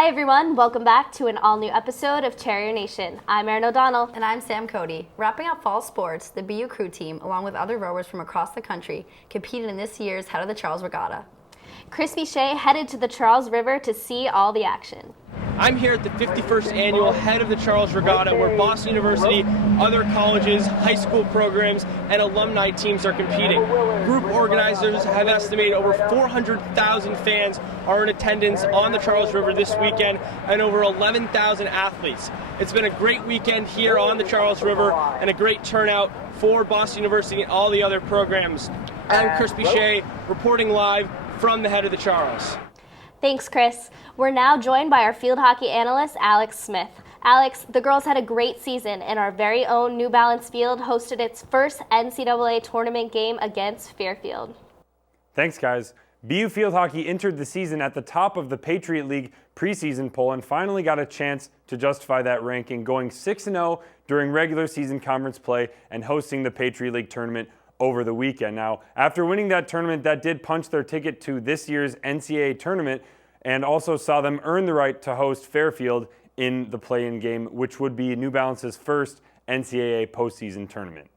Hi everyone, welcome back to an all-new episode of Terrier Nation. I'm Erin O'Donnell. And I'm Sam Cote. Wrapping up fall sports, the BU crew team, along with other rowers from across the country, competed in this year's Head of the Charles Regatta. Chris Picher headed to the Charles River to see all the action. I'm here at the 51st annual Head of the Charles Regatta, where Boston University, other colleges, high school programs, and alumni teams are competing. Group organizers have estimated over 400,000 fans are in attendance on the Charles River this weekend, and over 11,000 athletes. It's been a great weekend here on the Charles River, and a great turnout for Boston University and all the other programs. I'm Chris Picher, reporting live from the Head of the Charles. Thanks, Chris. We're now joined by our field hockey analyst, Alex Smith. Alex, the girls had a great season, and our very own New Balance Field hosted its first NCAA tournament game against Fairfield. Thanks, guys. BU field hockey entered the season at the top of the Patriot League preseason poll and finally got a chance to justify that ranking, going 6-0 during regular season conference play and hosting the Patriot League tournament over the weekend. Now, after winning that tournament, that did punch their ticket to this year's NCAA tournament and also saw them earn the right to host Fairfield in the play-in game, which would be New Balance's first NCAA postseason tournament.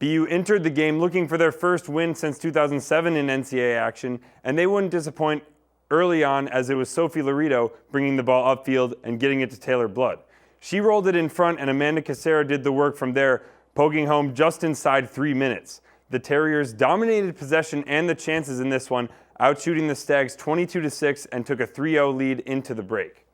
BU entered the game looking for their first win since 2007 in NCAA action, and they wouldn't disappoint early on, as it was Sophie Laredo bringing the ball upfield and getting it to Taylor Blood. She rolled it in front, and Amanda Casera did the work from there, poking home just inside 3 minutes. The Terriers dominated possession and the chances in this one, outshooting the Stags 22-6 and took a 3-0 lead into the break.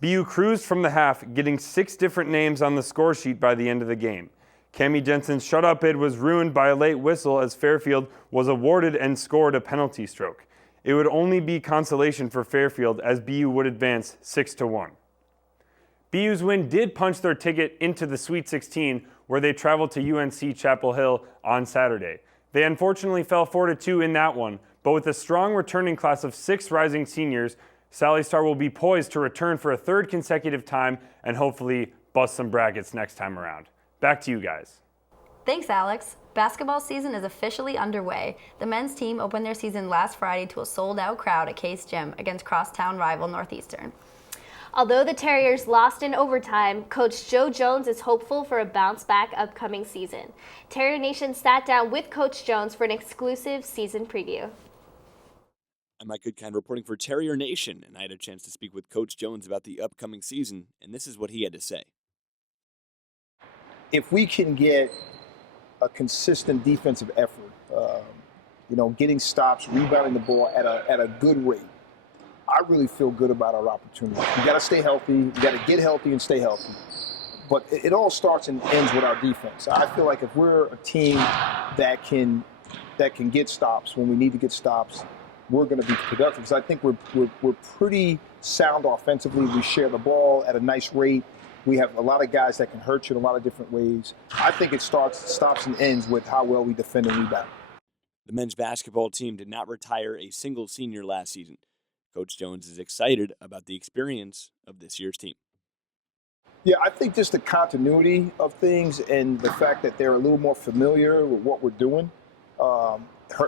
BU cruised from the half, getting 6 different names on the score sheet by the end of the game. Cami Jensen's shutout bid was ruined by a late whistle as Fairfield was awarded and scored a penalty stroke. It would only be consolation for Fairfield as BU would advance 6-1. BU's win did punch their ticket into the Sweet 16, where they traveled to UNC Chapel Hill on Saturday. They unfortunately fell 4-2 in that one, but with a strong returning class of 6 rising seniors, Sally Star will be poised to return for a third consecutive time and hopefully bust some brackets next time around. Back to you guys. Thanks, Alex. Basketball season is officially underway. The men's team opened their season last Friday to a sold-out crowd at Case Gym against crosstown rival Northeastern. Although the Terriers lost in overtime, Coach Joe Jones is hopeful for a bounce-back upcoming season. Terrier Nation sat down with Coach Jones for an exclusive season preview. I'm Mike Goodkind reporting for Terrier Nation, and I had a chance to speak with Coach Jones about the upcoming season, and this is what he had to say. If we can get a consistent defensive effort, getting stops, rebounding the ball at a good rate, I really feel good about our opportunity. You got to stay healthy. You got to get healthy and stay healthy. But it all starts and ends with our defense. I feel like if we're a team that can get stops when we need to get stops, we're going to be productive. Because I think we're pretty sound offensively. We share the ball at a nice rate. We have a lot of guys that can hurt you in a lot of different ways. I think it stops and ends with how well we defend and rebound. The men's basketball team did not retire a single senior last season. Coach Jones is excited about the experience of this year's team. Yeah, I think just the continuity of things and the fact that they're a little more familiar with what we're doing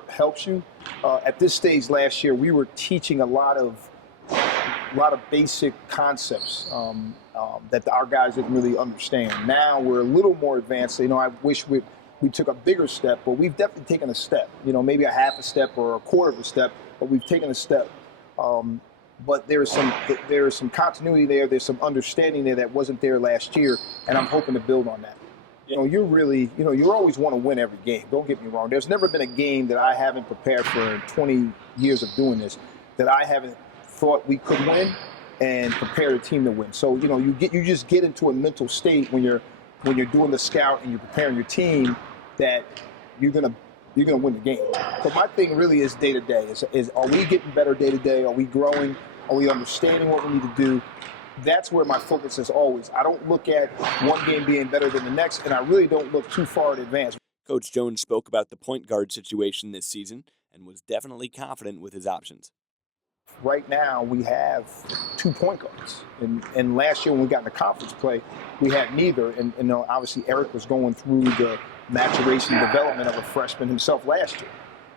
helps you. At this stage last year, we were teaching a lot of basic concepts that our guys didn't really understand. Now we're a little more advanced. I wish we took a bigger step, but we've definitely taken a step. Maybe a half a step or a quarter of a step, but we've taken a step. But there's some continuity there. There's some understanding there that wasn't there last year, and I'm hoping to build on that. You always want to win every game. Don't get me wrong. There's never been a game that I haven't prepared for in 20 years of doing this that I haven't thought we could win and prepare the team to win. So you just get into a mental state when you're doing the scout and you're preparing your team that you're gonna win the game. So my thing really is day to day. Is are we getting better day to day? Are we growing? Are we understanding what we need to do? That's where my focus is always. I don't look at one game being better than the next, and I really don't look too far in advance. Coach Jones spoke about the point guard situation this season and was definitely confident with his options. Right now, we have 2 point guards. And last year when we got into conference play, we had neither. And obviously Eric was going through the maturation and development of a freshman himself last year.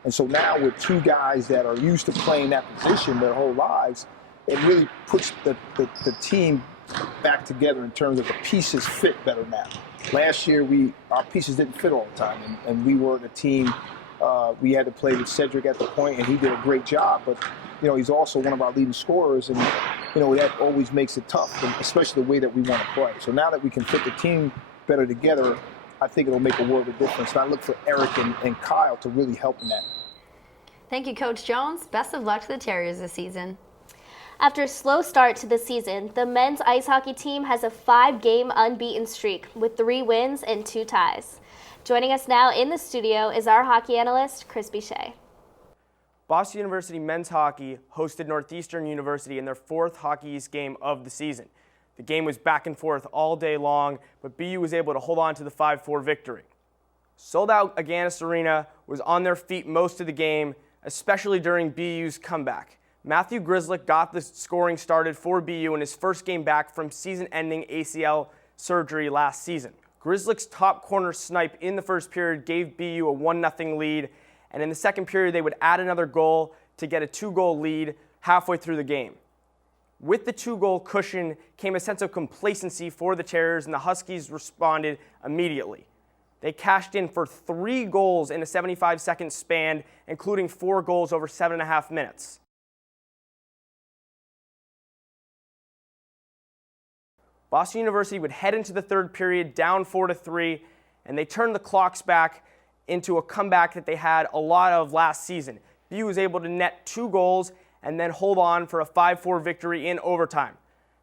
And so now with 2 guys that are used to playing that position their whole lives, it really puts the team back together in terms of the pieces fit better now. Last year, our pieces didn't fit all the time, and we were the team. We had to play with Cedric at the point, and he did a great job. But he's also one of our leading scorers, and that always makes it tough, especially the way that we want to play. So now that we can fit the team better together, I think it'll make a world of difference. And I look for Eric and Kyle to really help in that. Thank you, Coach Jones. Best of luck to the Terriers this season. After a slow start to the season, the men's ice hockey team has a 5-game unbeaten streak with 3 wins and 2 ties. Joining us now in the studio is our hockey analyst, Chris Picher. Boston University men's hockey hosted Northeastern University in their 4th Hockey East game of the season. The game was back and forth all day long, but BU was able to hold on to the 5-4 victory. Sold-out Agganis Arena was on their feet most of the game, especially during BU's comeback. Matthew Grzelcyk got the scoring started for BU in his first game back from season-ending ACL surgery last season. Grzelcyk's top corner snipe in the first period gave BU a 1-0 lead, and in the second period they would add another goal to get a 2-goal lead halfway through the game. With the 2-goal cushion came a sense of complacency for the Terriers, and the Huskies responded immediately. They cashed in for 3 goals in a 75-second span, including 4 goals over 7.5 minutes. Boston University would head into the third period down 4-3, and they turned the clocks back into a comeback that they had a lot of last season. BU was able to net 2 goals and then hold on for a 5-4 victory in overtime.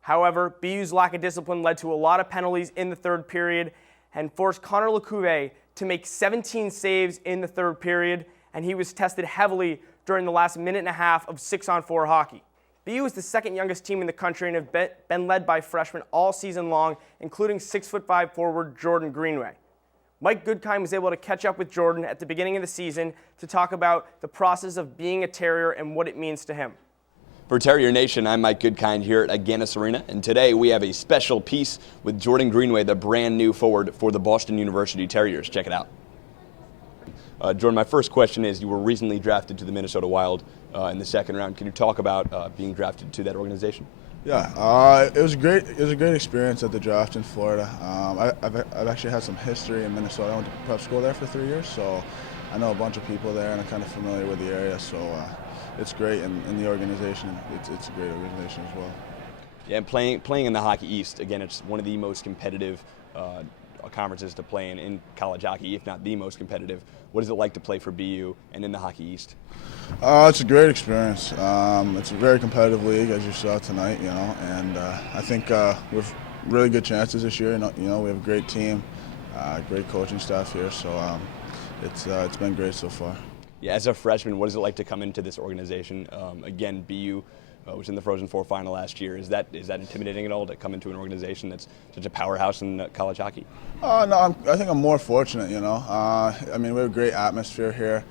However, BU's lack of discipline led to a lot of penalties in the third period and forced Connor Lecouve to make 17 saves in the third period, and he was tested heavily during the last minute and a half of 6-on-4 hockey. BU is the second youngest team in the country and have been led by freshmen all season long, including 6'5" forward Jordan Greenway. Mike Goodkind was able to catch up with Jordan at the beginning of the season to talk about the process of being a Terrier and what it means to him. For Terrier Nation, I'm Mike Goodkind here at Agganis Arena, and today we have a special piece with Jordan Greenway, the brand new forward for the Boston University Terriers. Check it out. Jordan, my first question is, you were recently drafted to the Minnesota Wild in the second round. Can you talk about being drafted to that organization? Yeah, it was great. It was a great experience at the draft in Florida. I've actually had some history in Minnesota. I went to prep school there for 3 years, so I know a bunch of people there, and I'm kind of familiar with the area. So it's great, and the organization, it's a great organization as well. Yeah, and playing in the Hockey East, again, it's one of the most competitive conferences to play in college hockey, if not the most competitive. What is it like to play for BU and in the Hockey East? It's a great experience. It's a very competitive league, as you saw tonight, and I think we have really good chances this year. We have a great team, great coaching staff here, so it's been great so far. Yeah, as a freshman, what is it like to come into this organization? Again, BU was in the Frozen Four final last year. Is that intimidating at all to come into an organization that's such a powerhouse in college hockey? No, I think I'm more fortunate. We have a great atmosphere here,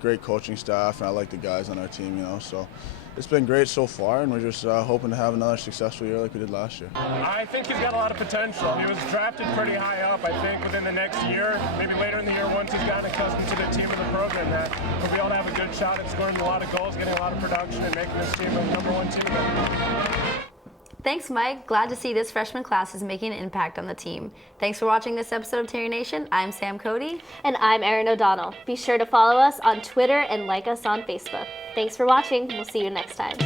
great coaching staff, and I like the guys on our team. So it's been great so far, and we're just hoping to have another successful year like we did last year. I think he's got a lot of potential. He was drafted pretty high up. I think within the next year, maybe later in the year, once he's gotten accustomed to the team and the program, that he'll be able to have a good shot at scoring a lot of goals, getting a lot of production, and making this team a #1 team. Thanks, Mike. Glad to see this freshman class is making an impact on the team. Thanks for watching this episode of Terrier Nation. I'm Sam Cote. And I'm Erin O'Donnell. Be sure to follow us on Twitter and like us on Facebook. Thanks for watching. We'll see you next time.